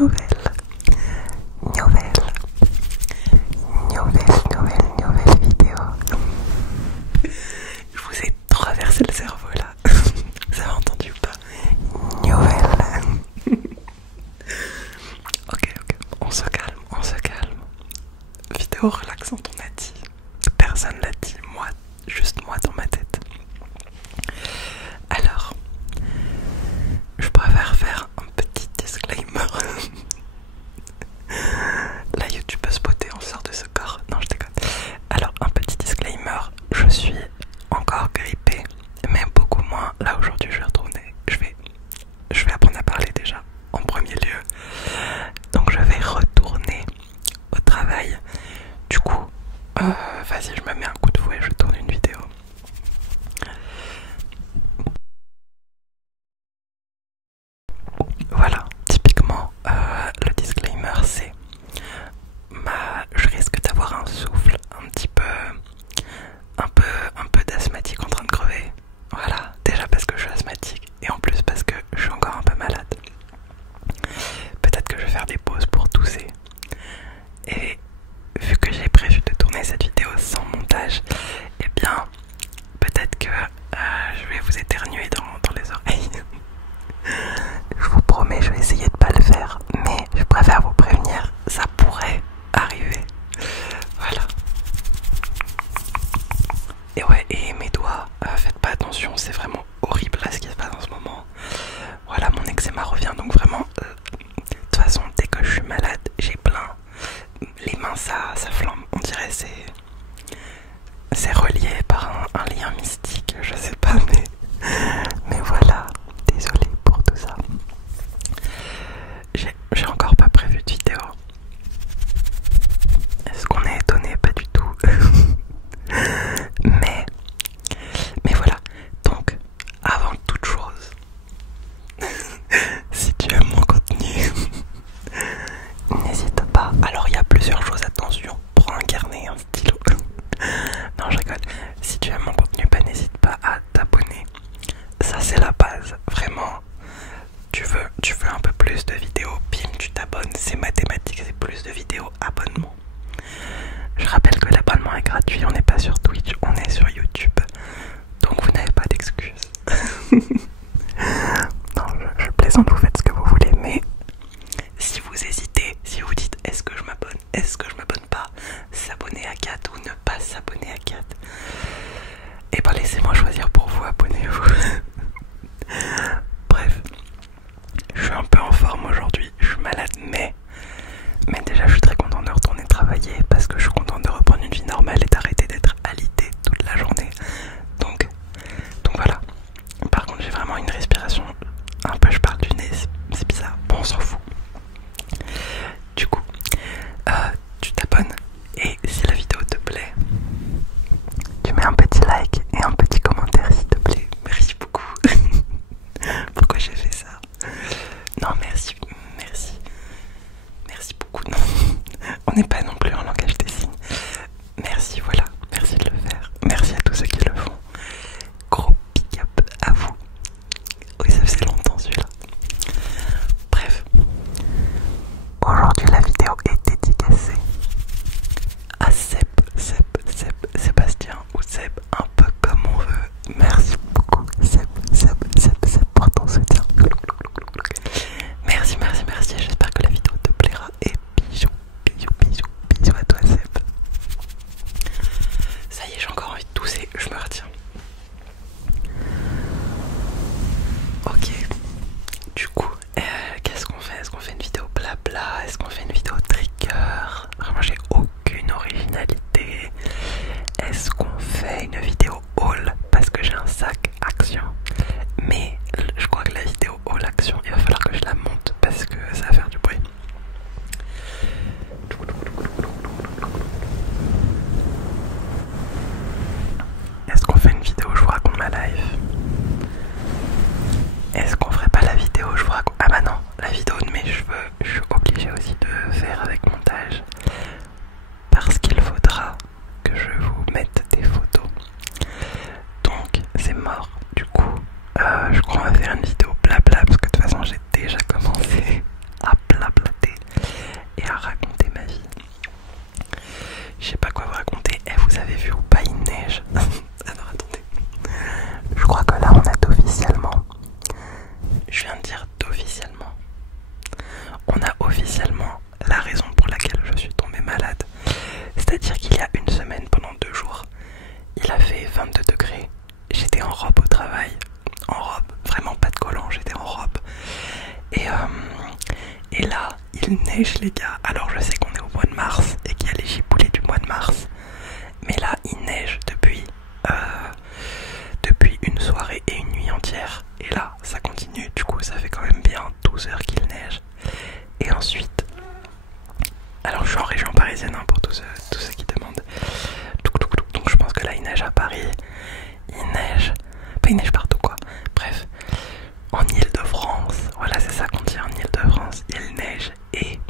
nouvelle vidéo. Je vous ai traversé le cerveau là. Vous avez entendu ou pas? Nouvelle. Ok, on se calme. Vidéo relaxante, on a dit. Personne l'a dit, moi, juste moi dans ma tête. Alors, je préfère faire un petit disclaimer. Là, YouTube peut spotter, on sort de ce corps. Non, je déconne. Alors, un petit disclaimer. Je suis encore grippée, mais beaucoup moins. Là, aujourd'hui, je vais retourner. Je vais apprendre à parler déjà, en premier lieu. Donc, je vais retourner au travail. Du coup, vas-y, je me mets un coup de fouet, je tourne une vidéo. Voilà, typiquement, le disclaimer, c'est je risque d'avoir un souffle un peu d'asthmatique en train de crever. Voilà, déjà parce que je suis asthmatique et en plus parce que je suis encore un peu malade. Peut-être que je vais faire des pauses pour tousser. Et vu que j'ai prévu de tourner cette vidéo sans montage, eh bien, peut-être que je vais vous éternuer dans les oreilles. Je vous promets, je vais essayer de pas le faire, mais je préfère vous prévenir, ça pourrait arriver. Voilà. Et ouais, et mes doigts, faites pas attention, c'est vraiment horrible là ce qui se passe en ce moment. Voilà, mon eczéma revient, donc vraiment, de toute façon, dès que je suis malade, j'ai plein. Les mains, ça flambe, on dirait c'est relié par un lien mystique, je sais pas, mais voilà, désolé pour tout ça. J'ai encore pas prévu de vidéo. Est-ce qu'on est étonné? Pas du tout. mais voilà, donc avant toute chose, si tu aimes mon contenu, n'hésite pas. Alors il y a plusieurs choses, attention, prends un carnet, un stylo. Non, je rigole. Si tu aimes mon contenu, bah, n'hésite pas à t'abonner. Ça c'est la base, vraiment. Tu veux un peu plus de vidéos, bim, tu t'abonnes, c'est mathématique, c'est plus de vidéos, abonnement. Je rappelle que l'abonnement est gratuit, on n'est pas sur Twitch, on est sur YouTube. Donc vous n'avez pas d'excuses. Non, je plaisante, vous faites ce que vous voulez, mais si vous hésitez, si vous dites est-ce que je m'abonne pas, s'abonner à 4 ou ne pas s'abonner à 4, et ben laissez-moi choisir pour vous, abonnez-vous. Bref, je suis un peu en forme aujourd'hui, je suis malade, mais déjà je suis très content de retourner travailler parce que je suis content de reprendre une vie normale et d'arrêter d'être alité toute la journée. Donc voilà. Par contre j'ai vraiment une respiration un peu, je parle du nez, c'est bizarre, bon on s'en fout. Du coup, tu t'abonnes et si la vidéo te plaît, tu mets un petit like et un petit commentaire s'il te plaît. Merci beaucoup. Pourquoi j'ai fait ça? Non, merci beaucoup. Non, on n'est pas non plus en langage des signes. Merci, voilà, merci de le faire. Merci à tous ceux qui le font. Gros big up à vous. Oui, ça faisait longtemps celui-là. Bref, aujourd'hui la vidéo est dédicacée à Sébastien ou Seb, un peu comme on veut. Merci beaucoup Seb pour ton soutien. Merci, j'espère que la vidéo te plaira et bisous à toi Seb. Ça y est, j'ai encore envie de tousser, je me retiens. Ok, du coup, qu'est-ce qu'on fait? Est-ce qu'on fait une vidéo blabla? Est-ce qu'on fait une vidéo trigger? Vraiment j'ai aucune originalité. Est-ce qu'on fait une vidéo haul? Parce que j'ai un sac action. Mais je crois que la vidéo haul action, il va falloir que je la monte parce que ça va faire du bruit. Est-ce qu'on fait une vidéo où je vous raconte ma life? Est-ce qu'on ferait pas la vidéo où je vous raconte... Ah bah non, la vidéo de mes cheveux, je suis obligée aussi de faire avec montage. Parce qu'il faudra que je vous mette des photos. Donc c'est mort. Du coup, je crois qu'on va faire une vidéo blabla parce que de toute façon j'ai déjà commencé à blablater. il neige les gars. Alors je sais qu'on est au mois de mars et qu'il y a les giboulées du mois de mars. Mais là il neige depuis une soirée et une nuit entière. Et là ça continue, du coup ça fait quand même bien 12 heures qu'il neige. Et ensuite, alors je suis en région parisienne hein, pour tous ceux qui demandent. Donc je pense que là il neige à Paris. Il neige partout quoi. Bref, en Île-de-France, voilà c'est ça qu'on dit en Île-de-France, il neige. Et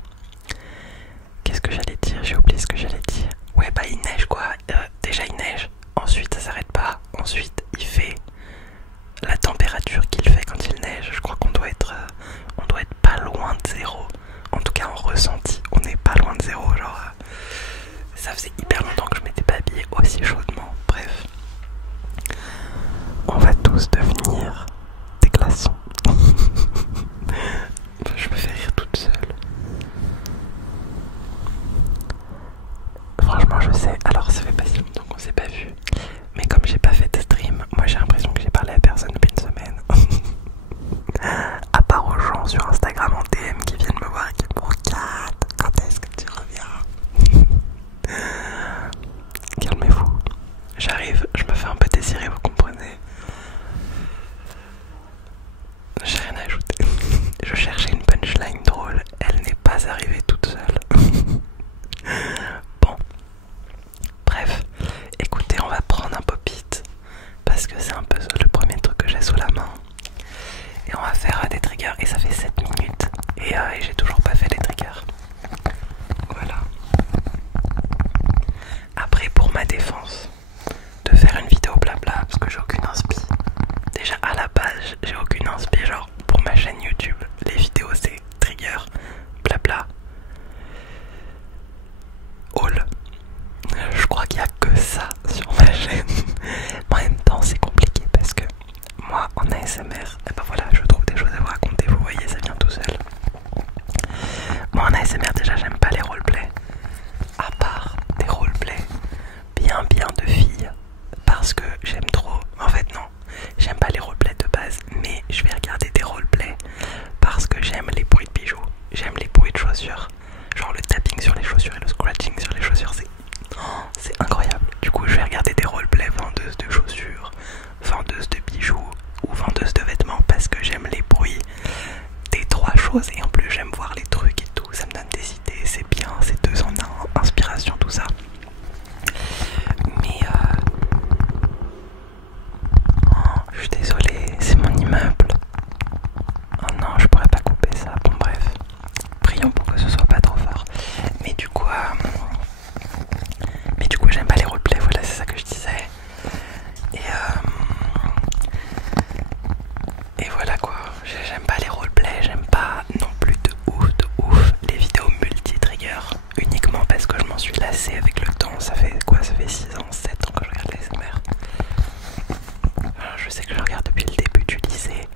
qu'est-ce que j'allais dire? J'ai oublié ce que j'allais dire. Ouais bah il neige quoi, déjà il neige, ensuite ça s'arrête pas, ensuite il fait la température qu'il fait quand il neige. Je crois qu'on doit être pas loin de zéro. En tout cas en ressenti, on n'est pas loin de zéro. Genre ça faisait hyper longtemps que je m'étais pas habillée aussi chaudement. Bref, on va tous devenir des glaçons. Je me fais rire toute seule. Franchement je sais, alors ça fait pas si longtemps qu'on s'est pas vu, mais comme j'ai pas fait de stream, moi j'ai l'impression que j'ai parlé à personne depuis une semaine. À part aux gens sur Instagram en DM qui viennent me voir et qui me regardent, quand est-ce que tu reviens? Calmez-vous, j'arrive, je me fais un peu désirer, vous comprenez. J'ai rien à ajouter. Je cherchais une punchline drôle, elle n'est pas arrivée toute seule. Bon, bref, écoutez, on va prendre un pop-it parce que c'est un peu le premier truc que j'ai sous la main. Et on va faire des triggers et ça fait 7 minutes et j'ai toujours pas fait les triggers. Voilà. Après pour ma défense, de faire une vidéo blabla parce que j'ai aucune inspi. Déjà à la base j'ai aucune inspi, genre pour ma chaîne YouTube, les vidéos c'est trigger, blabla, haul. Je crois qu'il y a que ça sur ma chaîne. Mais en même temps c'est compliqué parce que moi en ASMR, et ben voilà, je trouve des choses à vous raconter, vous voyez, ça vient tout seul. Moi en ASMR déjà j'aime pas les roleplays, à part des roleplays bien de filles, parce que j'aime trop, en fait non, j'aime pas les roleplays de base, mais je vais regarder des roleplays parce que j'aime les bruits de bijoux, j'aime les bruits de chaussures, genre le tapping sur les chaussures et le scratching sur les chaussures, c'est incroyable. Du coup je vais regarder des roleplays vendeuses de chaussures, vendeuses de bijoux ou vendeuses de vêtements parce que j'aime les bruits des trois choses et en plus j'aime voir les trucs et tout, ça me donne des idées, c'est bien, c'est 2 en 1, inspiration, tout ça. Mais oh, je suis désolée, c'est mon immeuble. Oh non, je pourrais pas couper ça, bon bref, prions pour que ce soit pas trop fort. Mais du coup j'aime pas les roleplays, voilà c'est ça que je disais. Et voilà quoi, j'aime pas les roleplays, j'aime pas non plus de ouf les vidéos multi-trigger, uniquement parce que je m'en suis lassée avec le temps. Ça fait quoi? Ça fait 6 ans, 7 ans que je regarde l'ASMR. Alors, je sais que je regarde depuis le début du lycée.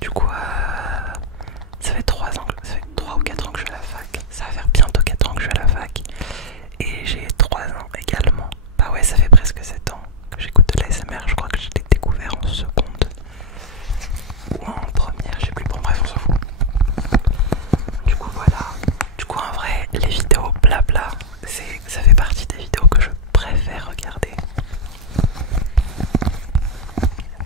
Du coup ça fait 3 ou 4 ans que je suis à la fac. Ça va faire bientôt 4 ans que je suis à la fac. Et j'ai 3 ans également. Bah ouais, ça fait presque 7 ans que j'écoute de l'ASMR. Je crois que je l'ai découvert en seconde ou en première, je sais plus, bon bref on s'en fout. Du coup voilà, du coup en vrai les vidéos blabla, ça fait partie des vidéos que je préfère regarder.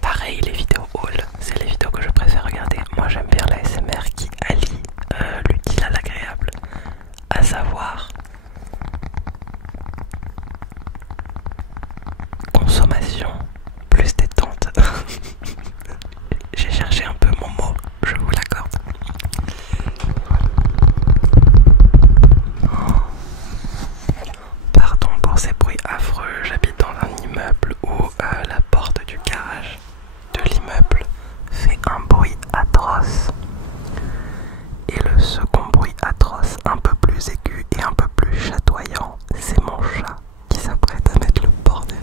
Pareil les vidéos haul, c'est les vidéos que je préfère regarder. Moi j'aime bien l'ASMR qui allie l'utile à l'agréable, à savoir consommation plus détente. J'ai cherché un peu mon mot, je vous l'accorde. Pardon pour ces bruits affreux, j'habite dans un immeuble où la porte du garage de l'immeuble fait un bruit atroce. Et le second bruit atroce, un peu plus aigu et un peu plus chatoyant, c'est mon chat qui s'apprête à mettre le bordel.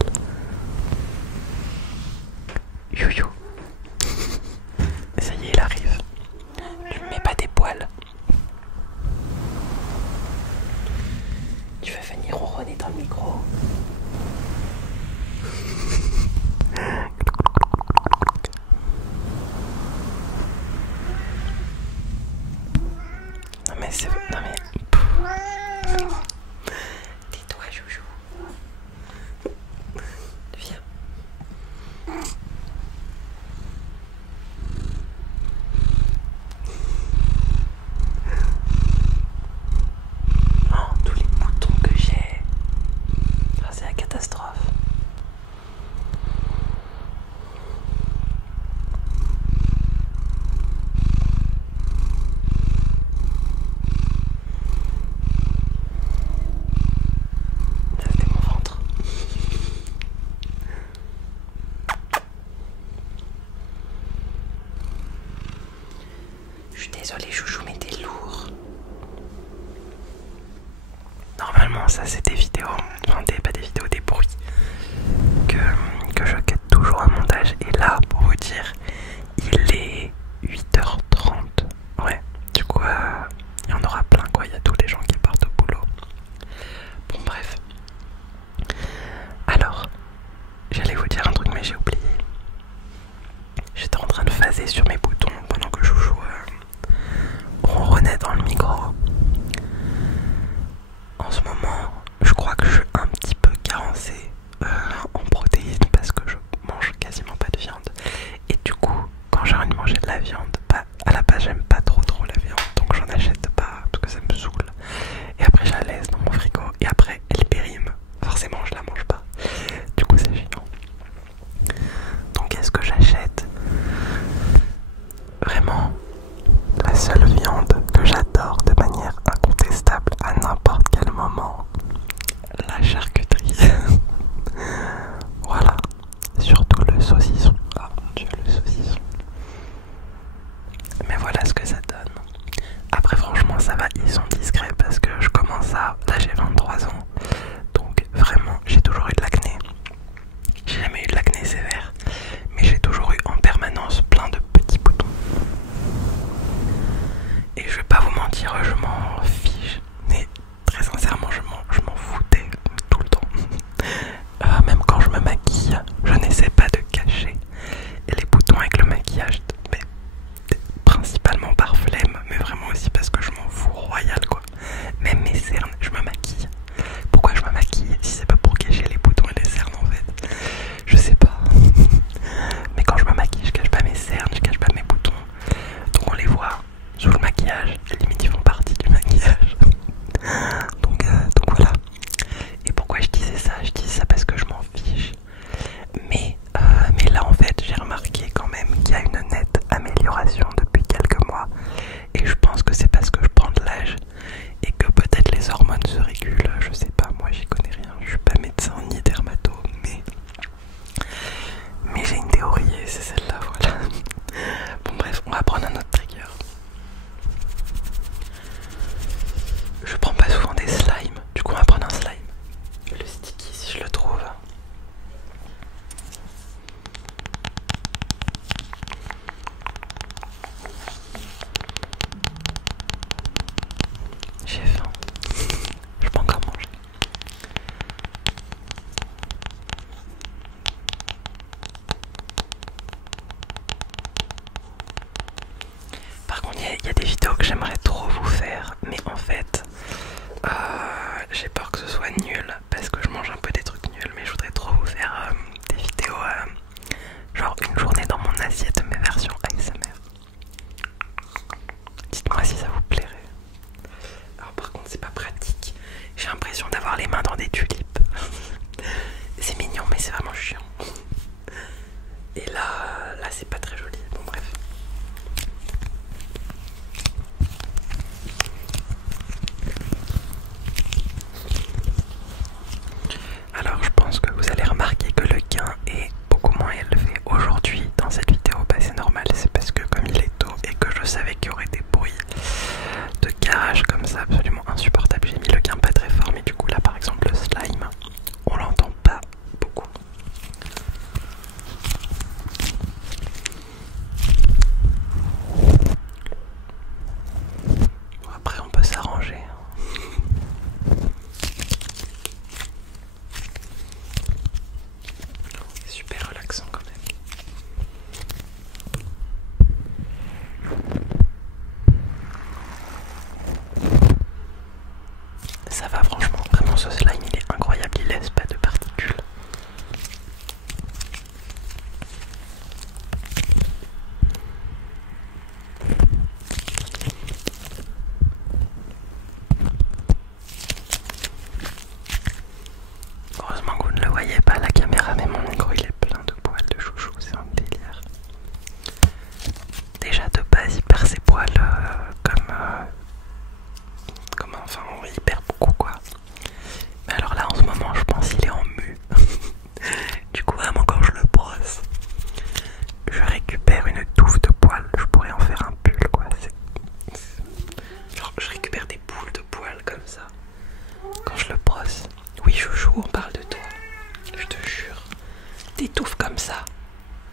t'étouffes comme ça.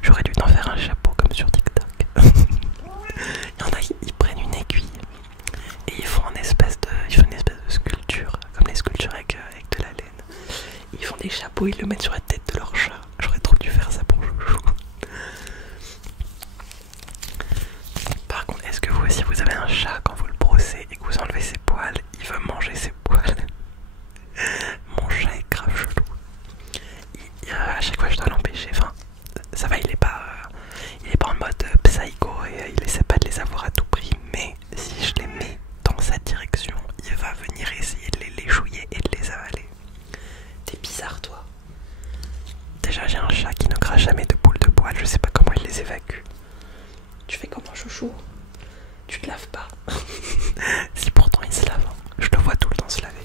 J'aurais dû t'en faire un chapeau comme sur TikTok. Il y en a qui ils prennent une aiguille et ils font une espèce de sculpture, comme les sculptures avec de la laine. Ils font des chapeaux, ils le mettent sur la tête de leur chat. J'aurais trop dû faire ça pour Joujou. Par contre, est-ce que vous aussi vous avez un chat, quand vous le brossez et que vous enlevez ses poils, il veut manger ses poils? Mon chat est grave chelou. À chaque fois je dois l'empêcher. Enfin, ça va, il est pas en mode psycho et il essaie pas de les avoir à tout prix. Mais si je les mets dans sa direction, il va venir essayer de les léchouiller et de les avaler. T'es bizarre toi. Déjà j'ai un chat qui ne crache jamais de boules de poils. Je sais pas comment il les évacue. Tu fais comment, chouchou? Tu te laves pas? Si pourtant il se lave, je le vois tout le temps se laver.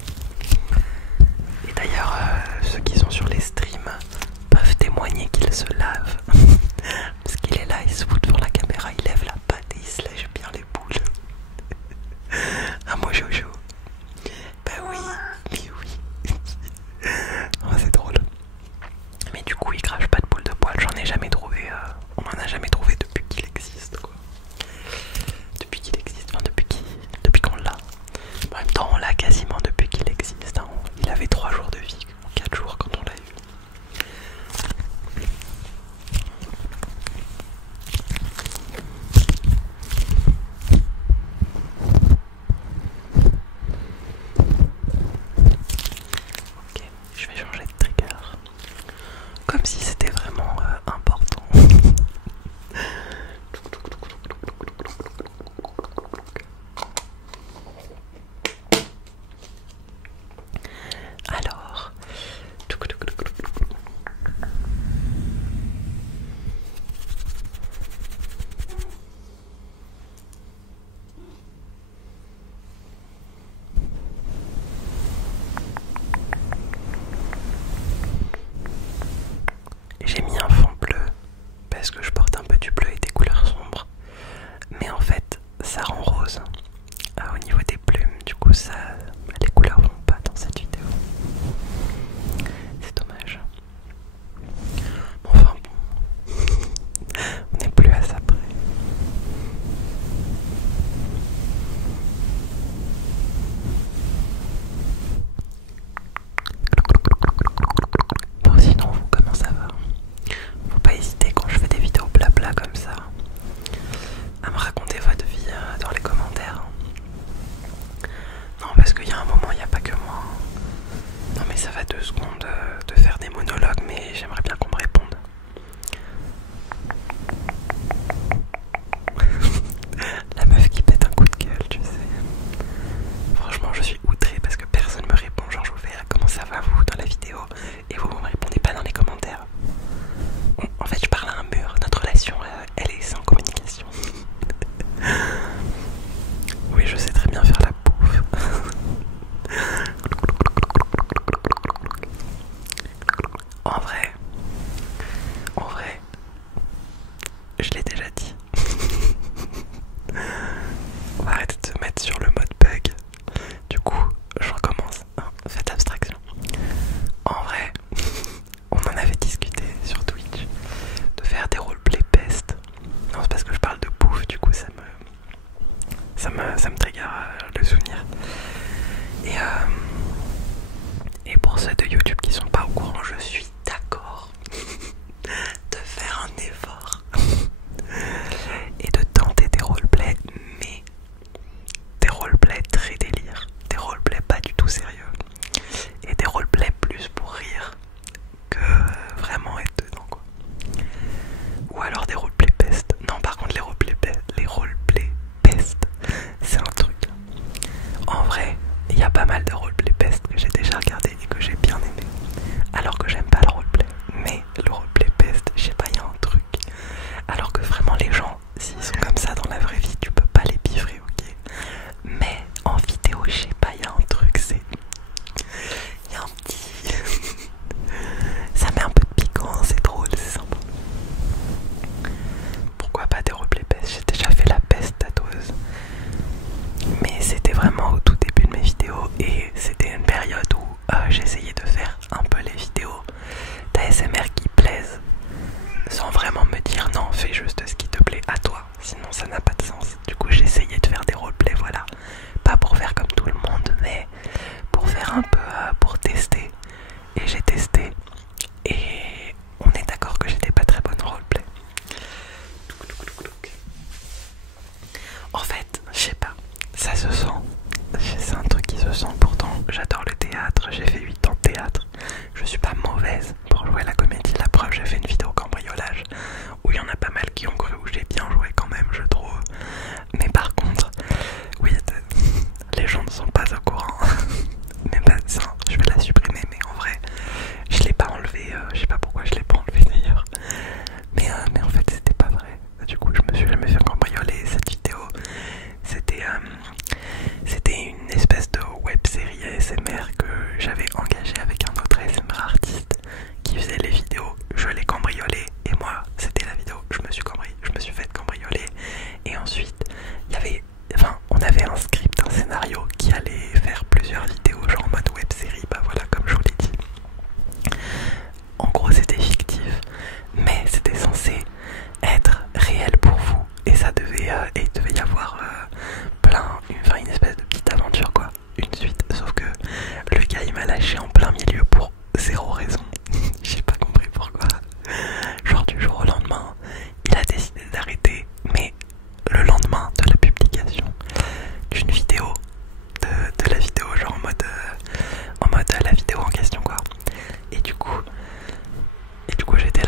Et d'ailleurs, ceux qui sont sur les streams peuvent témoigner qu'il se lave. Parce qu'il est là, il se fout devant la caméra, il lève la patte et il se lèche bien les boules. Ah moi Jojo. Bah oui, mais oui. Oh, c'est drôle. Mais du coup il crache pas de boules de poils, j'en ai jamais trouvé. On en a jamais trouvé depuis qu'il existe quoi. Depuis qu'il existe, enfin depuis qu'on l'a. En même temps on l'a quasiment depuis qu'il existe. Hein. Il avait 3 jours de vie, 4 jours quand on l'a eu. Ok, je vais changer de trigger. Comme si c'était vraiment important. Alors, j'ai mis un fond bleu parce que je porte un peu du bleu et des couleurs sombres, mais en fait ça rend rose au niveau des plumes, du coup ça, les couleurs vont pas dans cette vidéo, c'est dommage. Bon, enfin bon, on n'est plus à ça près. Bon, sinon vous, comment ça va? Faut pas hésiter quand je fais des vidéos blabla comme ça à me raconter votre vie dans les commentaires. Non, parce qu'il y a un moment, il n'y a pas que moi. Non mais ça va 2 secondes de faire des monologues, mais j'aimerais bien qu'on me réponde. La meuf qui pète un coup de gueule, tu sais. Franchement, je suis outrée parce que personne me répond. Genre, je vous fais comment ça va vous dans la vidéo et vous me répondez pas dans les commentaires. En fait, je parle à un mur. Notre relation, elle est sans communication. Oui, je sais très bien faire la bouffe. En vrai, je l'ai déjà dit. On va arrêter de se mettre sur le mode bug. Du coup, je recommence. Faites abstraction. En vrai, on en avait discuté sur Twitch de faire des roleplay pest. Non, c'est parce que je parle de bouffe, du coup ça me trigger le souvenir. Et pour ceux de YouTube qui sont pas au courant, je suis d'accord de faire un effort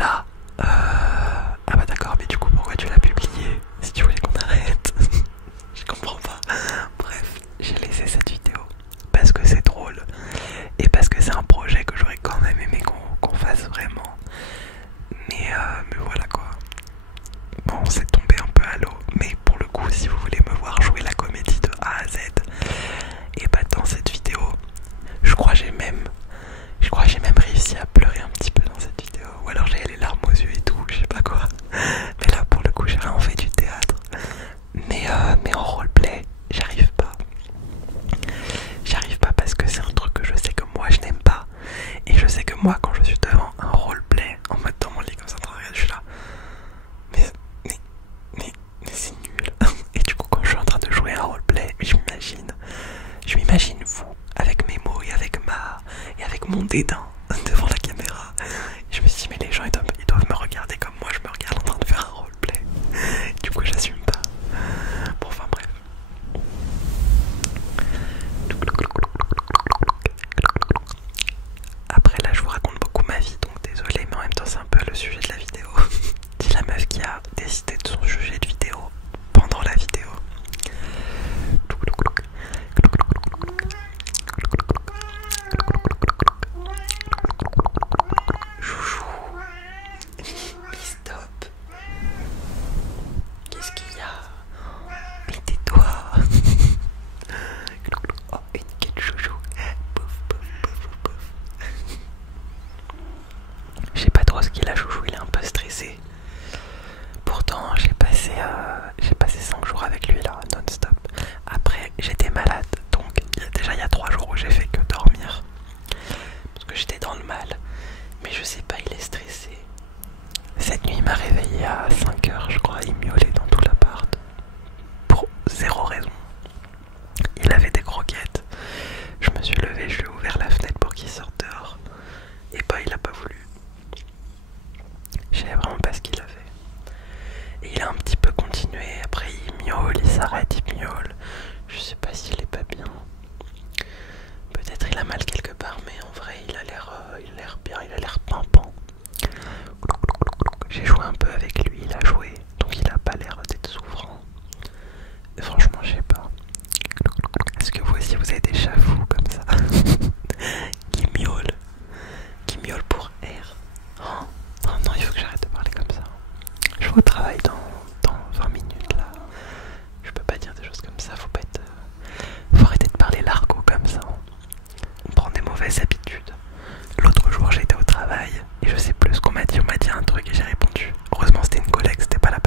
voilà. Ah bah d'accord, mais du coup pourquoi tu l'as publié si tu voulais qu'on arrête? Je comprends pas. Bref, j'ai laissé cette vidéo parce que c'est drôle et parce que c'est un projet que j'aurais quand même aimé qu'on fasse vraiment. Mais voilà quoi. Bon, c'est tombé un peu à l'eau, mais pour le coup, si vous voulez me voir jouer la comédie de A à Z, et bah dans cette vidéo, je crois que j'ai même réussi à pleurer un petit peu dans cette vidéo, ou alors j'ai les larmes aux yeux et tout, je sais pas quoi. Mais là pour le coup, j'ai vraiment fait du théâtre. Mais en roleplay, j'arrive pas. J'arrive pas parce que c'est un truc que je sais que moi je n'aime pas. Et je sais que moi, quand je suis devant un roleplay, en mode dans mon lit comme ça, je suis là. Mais c'est nul. Et du coup, quand je suis en train de jouer un roleplay, je m'imagine vous, avec mes mots et avec mon dédain devant la caméra. Et je me suis dit, mais les gens ils doivent me regarder comme moi je me regarde en train de faire un roleplay. Du coup, j'assume pas. Bon, enfin bref. Après là, je vous raconte beaucoup ma vie, donc désolé, mais en même temps, c'est un peu le sujet de la vidéo. C'est la meuf qui a décidé de son sujet de vidéo pendant la vidéo. Chouchou. Mais stop. Qu'est-ce qu'il y a? Mais tais-toi. Oh, une quête chouchou. Pouf, pouf, pouf, pouf. Je sais pas trop ce qu'il a, chouchou, il est un peu stressé. Pourtant, j'ai passé 5 jours avec lui là, non-stop. Après, j'étais malade, donc déjà il y a 3 jours où j'ai fait que dormir. Parce que j'étais dans le mal. Mais je sais pas, il est stressé. Cette nuit, il m'a réveillé à 5 heures, je crois, il miaulait dans tout l'appart. Pour zéro raison. Il avait des croquettes. Je me suis levé, je lui ai ouvert la fenêtre pour qu'il sorte dehors. Et bah, il a pas voulu. Je savais vraiment pas ce qu'il avait. Et il a un petit peu continué, après il miaule, il s'arrête, il miaule. Je sais pas s'il est pas bien. Peut-être il a mal quelque part, mais en vrai il a l'air bien, il a l'air pimpant. J'ai joué un peu avec lui, il a joué, donc il a pas l'air d'être souffrant. Et franchement, je sais pas. Est-ce que vous aussi vous avez des chats fous comme ça qui miaulent pour air? Oh non, il faut que j'arrête de parler comme ça. Je vais au travail dans 20 minutes là. Je peux pas dire des choses comme ça, faut arrêter de parler l'argot comme ça. On prend des mauvaises habitudes. L'autre jour j'étais au travail et je sais plus ce qu'on m'a dit. On m'a dit un truc et j'ai répondu. Heureusement c'était une collègue, c'était pas la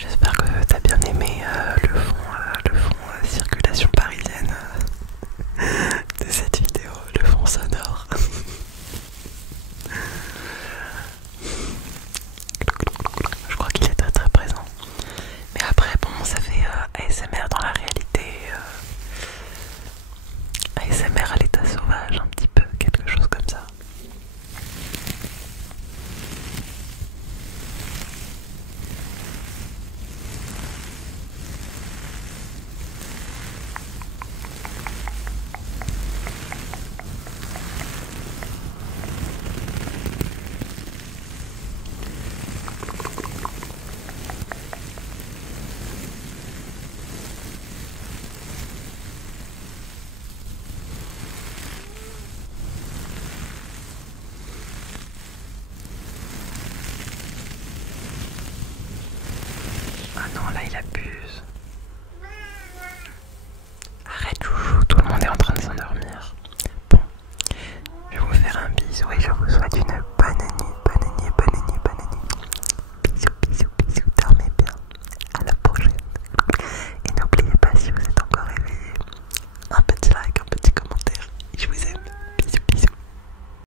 J'espère que t'as bien aimé le fond circulation parisienne de cette vidéo, le fond sonore. Je crois qu'il est très très présent. Mais après, bon, ça fait ASMR dans la réalité, ASMR à l'état sauvage, un petit peu, quelque chose comme ça. Ah non, là il abuse. Arrête chouchou, tout le monde est en train de s'endormir. Bon, je vais vous faire un bisou et je